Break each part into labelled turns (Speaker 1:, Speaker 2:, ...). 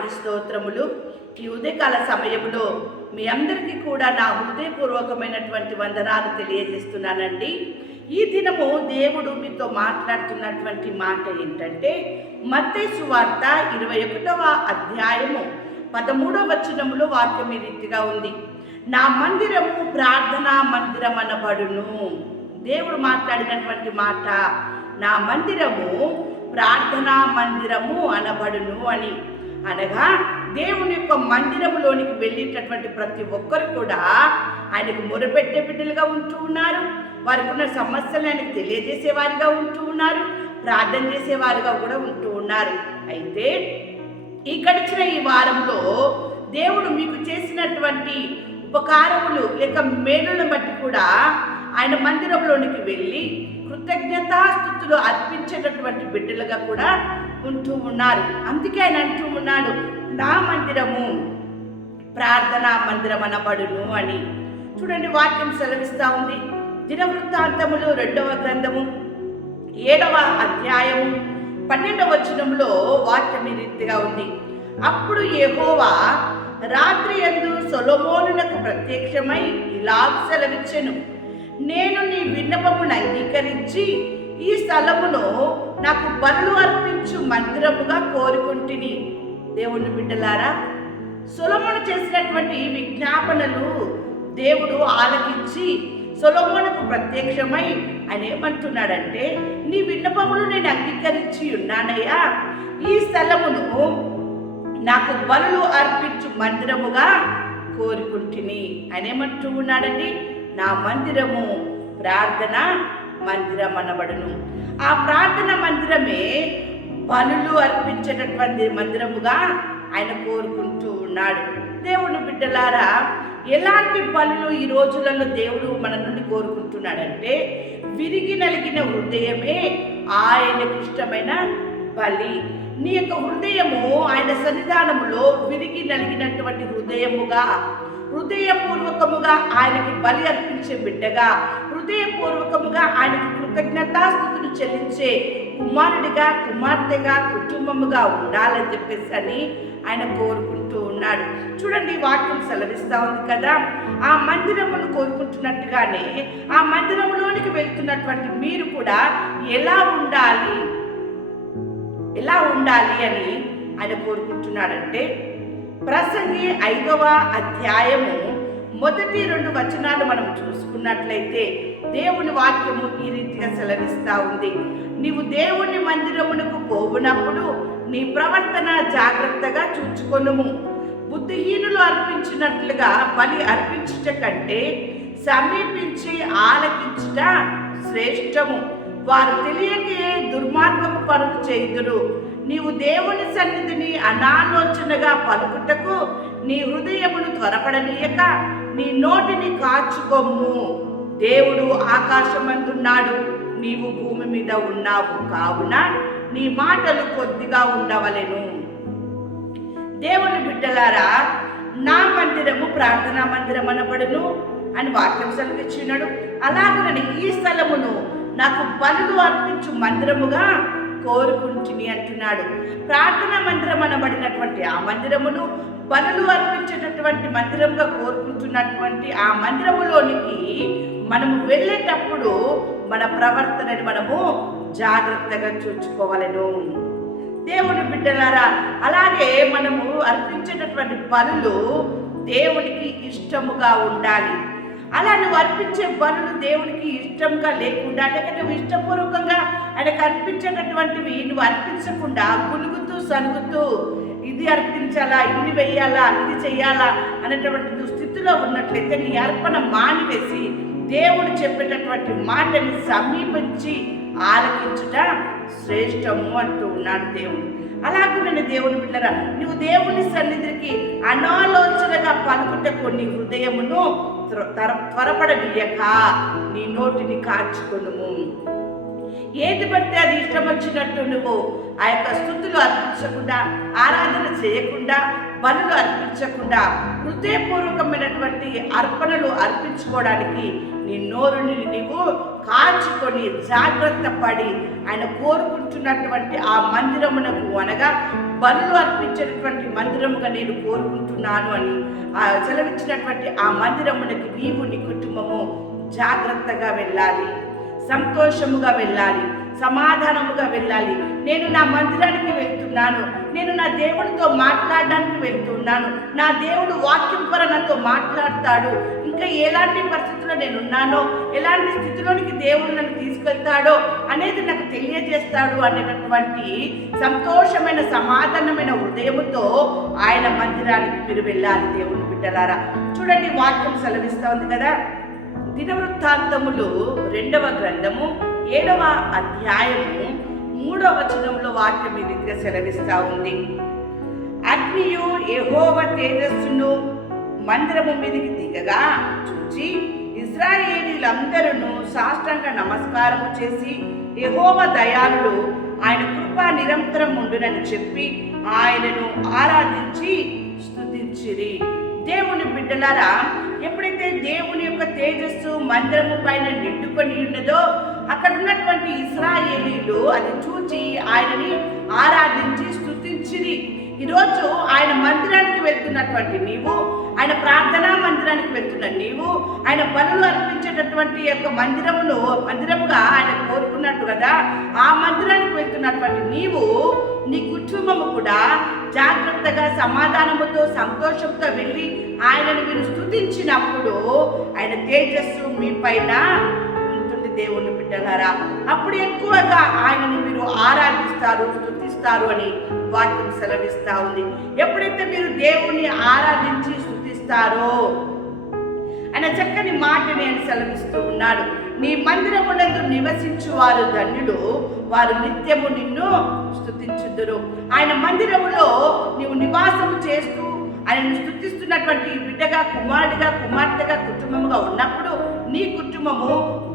Speaker 1: నామానికి స్తోత్రములు ఈ ఉదయకాల సమయంలో మీ అందరికీ కూడా నా హృదయపూర్వకమైనటువంటి వందనాలు తెలియజేస్తున్నానండి. ఈ దినము దేవుడు మీతో మాట్లాడుతున్నటువంటి మాట ఏంటంటే మత్తేసు వార్త ఇరవై ఒకటవ అధ్యాయము పదమూడవ వచనములో వాక్యం ఈ రీతిగా ఉంది. నా మందిరము ప్రార్థనా మందిరం అనబడును. దేవుడు మాట్లాడినటువంటి మాట నా మందిరము ప్రార్థనా మందిరము అనబడును అని. అనగా దేవుని యొక్క మందిరంలోనికి వెళ్ళేటటువంటి ప్రతి ఒక్కరు కూడా ఆయనకు మొరపెట్టే బిడ్డలుగా ఉంటూ ఉన్నారు. వారికి ఉన్న సమస్యలు ఆయనకు తెలియజేసేవారిగా ఉంటూ ఉన్నారు. ప్రార్థన చేసేవారుగా కూడా ఉంటూ ఉన్నారు. అయితే ఈ గడిచిన ఈ వారంలో దేవుడు మీకు చేసినటువంటి ఉపకారములు లేక మేలులను బట్టి కూడా ఆయన మందిరంలోనికి వెళ్ళి కృతజ్ఞతాస్థుతులు అర్పించేటటువంటి బిడ్డలుగా కూడా ఉంటూ ఉన్నారు అందుకే ఆయన అంటూ ఉన్నాడు నా మందిరము ప్రార్థనా మందిరం అనబడును అని. చూడండి వాక్యం సెలవిస్తూ ఉంది. దినవృత్తాంతములు రెండవ గ్రంథము ఏడవ అధ్యాయము పన్నెండవ వచనంలో వాక్యం ఈ రీతిగా ఉంది. అప్పుడు యెహోవా రాత్రి ఎందు సొలమోనునకు ప్రత్యక్షమై ఇలా సెలవిచ్చెను. నేను నీ విన్నపమును అంగీకరించి ఈ స్థలమును నాకు బలు అర్పించు మందిరముగా కోరుకుంటుని. దేవుని బిడ్డలారా సులమును చేసినటువంటి విజ్ఞాపనలు దేవుడు ఆలకించి సులమునకు ప్రత్యక్షమై ఆయన ఏమంటున్నాడంటే నీ విన్నపములు నేను అంగీకరించి ఉన్నానయ్యా. ఈ స్థలమును నాకు బలులు అర్పించు మందిరముగా కోరుకుంటుని. ఆయన ఏమంటూ ఉన్నాడండి నా మందిరము ప్రార్థన మందిరం అనబడును ఆ ప్రార్థన మందిరమే బలులు అర్పించేటటువంటి మందిరముగా ఆయన కోరుకుంటూ ఉన్నాడు. దేవుని బిడ్డలారా ఎలాంటి పనులు ఈ రోజులలో దేవుడు మన నుండి కోరుకుంటున్నాడంటే విరిగి నలిగిన హృదయమే ఆయనకు ఇష్టమైన బలి. నీ యొక్క హృదయము ఆయన సన్నిధానములో విరిగి నలిగినటువంటి హృదయముగా హృదయపూర్వకముగా ఆయనకి బలి అర్పించే బిడ్డగా హృదయపూర్వకముగా ఆయనకి కృతజ్ఞతాస్థుతులు చెల్లించే కుమారుడిగా కుమార్తెగా కుటుంబముగా ఉండాలని చెప్పేసి అని ఆయన కోరుకుంటూ ఉన్నాడు. చూడండి వాక్యం సెలవిస్తా ఉంది కదా? ఆ మందిరమును కోరుకుంటున్నట్టుగానే ఆ మందిరంలోనికి వెళ్తున్నటువంటి మీరు కూడా ఎలా ఉండాలి? ఎలా ఉండాలి అని ఆయన కోరుకుంటున్నాడంటే ప్రసంగి ఐదవ అధ్యాయము. మొదటి రెండు వచనాలు మనం చూసుకున్నట్లయితే దేవుని వాక్యము ఈ రీతిగా సెలవిస్తా ఉంది. నీవు దేవుని మందిరమునకు పోవునప్పుడు నీ ప్రవర్తన జాగ్రత్తగా చూచుకొనుము. బుద్ధిహీనులు అర్పించినట్లుగా బలి అర్పించుట కంటే సమీపించి ఆలకించుట శ్రేష్టము. వారు తెలియకే దుర్మార్గపు పనులు చేయుదురు. నీవు దేవుని సన్నిధిని అనాలోచనగా పలుకుటకు నీ హృదయమును త్వరపడనీయక నీ నోటిని కాచుకొమ్ము. దేవుడు ఆకాశమందున్నాడు నీవు భూమి మీద ఉన్నావు కావున నీ మాటలు కొద్దిగా ఉండవలెను. దేవుని బిడ్డలారా నా మందిరము ప్రార్థనా మందిరం అనబడును అని వాక్యం సెలవిచ్చినాడు. నేను ఈ స్థలమును నాకు బలులు అర్పించు మందిరముగా కోరుకుంటుని అంటున్నాడు. ప్రార్థన మందిరం అనబడినటువంటి ఆ మందిరమును బలులు అర్పించేటటువంటి మందిరంగా కోరుకుంటున్నటువంటి ఆ మందిరములోనికి మనము వెళ్ళేటప్పుడు మన ప్రవర్తనని మనము జాగ్రత్తగా చూసుకోవాలను దేవుని బిడ్డలారా అలాగే మనము అర్పించేటటువంటి పనులు దేవునికి ఇష్టముగా ఉండాలి. అర్పించే బలులు దేవునికి ఇష్టంగా లేకుండా లేక నువ్వు ఇష్టపూర్వకంగా ఆయనకు అర్పించేటటువంటివి నువ్వు అర్పించకుండా గులుగుతూ సనుగుతూ ఇది అర్పించాలా ఇన్ని వెయ్యాలా ఇది చెయ్యాలా అనేటువంటి నువ్వు స్థితిలో ఉన్నట్లయితే నీ అర్పణ మానివేసి దేవుడు చెప్పేటటువంటి మాటని సమీపించి ఆలకించుట శ్రేష్టము అంటూ ఉన్నాడు దేవుడు. అలాగే నేను దేవుని బిడ్డరా నువ్వు దేవుని సన్నిధికి అనాలోచనగా పలుకుటకు నీ హృదయమును త్వర త్వర- త్వరపడనీయక. నీ నోటిని కాచుకొనుము. ఏది పడితే అది ఇష్టం వచ్చినట్టు నువ్వు ఆ యొక్క స్థుతులు అర్పించకుండా ఆరాధన చేయకుండా బలులు అర్పించకుండా హృదయపూర్వకమైనటువంటి అర్పణలు అర్పించుకోవడానికి నీ నోరుని నీవు కాచుకొని జాగ్రత్త పడి ఆయన కోరుకుంటున్నటువంటి ఆ మందిరమునకు అనగా బలులు అర్పించేటటువంటి మందిరముగా నేను కోరుకుంటున్నాను అని ఆ సెలవిచ్చినటువంటి ఆ మందిరమునకి నీవు నీ కుటుంబము జాగ్రత్తగా వెళ్ళాలి సంతోషముగా వెళ్ళాలి సమాధానముగా వెళ్ళాలి. నేను నా మందిరానికి వెళ్తున్నాను నేను నా దేవుడితో మాట్లాడడానికి వెళ్తున్నాను నా దేవుడు వాక్యం ద్వారా నాతో మాట్లాడతాడు ఇంకా ఎలాంటి పరిస్థితుల్లో నేను ఉన్నానో ఎలాంటి స్థితిలోనికి దేవుడు నన్ను తీసుకెళ్తాడో అనేది నాకు తెలియజేస్తాడు అనేటటువంటి సంతోషమైన సమాధానమైన ఉదయముతో ఆయన మందిరానికి మీరు వెళ్ళాలి దేవుని బిడ్డలారా. చూడండి వాక్యం సెలవిస్తూ ఉంది కదా. దినవృత్తాంతములు రెండవ గ్రంథము ఏడవ అధ్యాయము మూడవ వచనంలో వాక్యం ఈ రీతిగా సెలవిస్తూ ఉంది. అగ్నియు ఎహోవ తేజస్సును మందిరము మీదకి దిగగా చూచి ఇజ్రాయేలీలందరూ సాష్టాంగ నమస్కారము చేసి యహోవ దయాళుడు ఆయన కృప నిరంతరం ఉండునని చెప్పి ఆయనను ఆరాధించి స్థుతించిరి దేవుని బిడ్డలారా ఎప్పుడైతే దేవుని యొక్క తేజస్సు మందిరము పైన నిండుకొని ఉన్నదో అక్కడ ఉన్నటువంటి ఇస్రాయేలీలు అది చూచి ఆయనని ఆరాధించి స్థుతించిరి ఈరోజు ఆయన మందిరానికి వెళ్తున్నటువంటి నీవు ఆయన ప్రార్థనా మందిరానికి వెళ్తున్న నీవు ఆయన బలులు అర్పించేటటువంటి యొక్క మందిరమును మందిరముగా ఆయన కోరుకున్నట్టు కదా? ఆ మందిరానికి వెళ్తున్నటువంటి నీవు నీ కుటుంబము కూడా జాగ్రత్తగా సమాధానముతో సంతోషంతో వెళ్ళి ఆయనను మీరు స్తుతించినప్పుడు ఆయన తేజస్సు మీ పైన ఉంటుంది దేవుని బిడ్డలారా అప్పుడు ఎక్కువగా ఆయనని మీరు ఆరాధిస్తారు స్థుతిస్తారు అని వాక్యం సెలవిస్తా ఉంది. ఎప్పుడైతే మీరు దేవుని ఆరాధించి స్థుతిస్తారో ఆయన చక్కని మాటని ఆయన సెలవిస్తూ ఉన్నాడు. నీ మందిరమునందు నివసించు వారు ధన్యుడు వారు నిత్యము నిన్ను స్థుతించుదురు ఆయన మందిరములో నీవు నివాసము చేస్తూ ఆయనను స్థుతిస్తున్నటువంటి బిడ్డగా కుమారుడిగా కుమార్తెగా కుటుంబముగా ఉన్నప్పుడు నీ కుటుంబము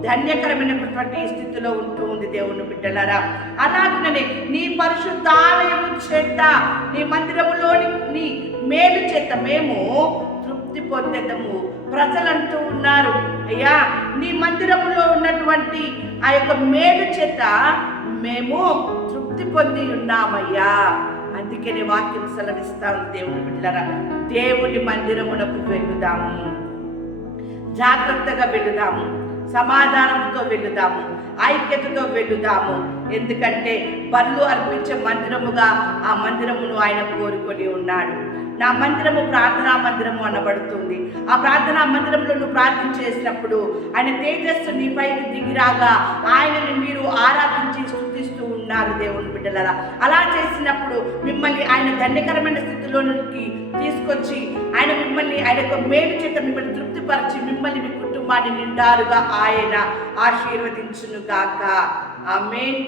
Speaker 1: ధన్యకరమైనటువంటి స్థితిలో ఉంటూ ఉంది దేవుని బిడ్డలారా. అలాగనే నీ పరిశుద్ధాలయము చేత నీ మందిరములోని నీ మేలు చేత మేము తృప్తి పొందేదము. ప్రజలంటూ ఉన్నారు అయ్యా. నీ మందిరములో ఉన్నటువంటి ఆ యొక్క మేలు చేత మేము తృప్తి పొంది ఉన్నామయ్యా. అందుకని వాక్యం సెలవిస్తాం దేవుని బిడ్డలారా. దేవుని మందిరమునకు వెళ్దాము జాగ్రత్తగా వెళుదాము సమాధానంతో వెళుదాము ఐక్యతతో వెళుదాము ఎందుకంటే బలు అర్పించే మందిరముగా ఆ మందిరమును ఆయన కోరుకొని ఉన్నాడు. నా మందిరము ప్రార్థనా మందిరము అనబడుతుంది. ఆ ప్రార్థనా మందిరంలో నువ్వు ప్రార్థన చేసినప్పుడు ఆయన తేజస్సు నీపైకి దిగిరాగా ఆయనని మీరు ఆరాధించి స్థుతిస్తూ ఉన్నారు దేవుని బిడ్డలరా. అలా చేసినప్పుడు మిమ్మల్ని ఆయన ధన్యకరమైన స్థితిలోనికి తీసుకొచ్చి ఆయన మిమ్మల్ని ఆయన యొక్క మేలు చేత మిమ్మల్ని తృప్తిపరిచి మిమ్మల్ని మీ కుటుంబాన్ని నిండారుగా ఆయన ఆశీర్వదించును గాక ఆమెన్.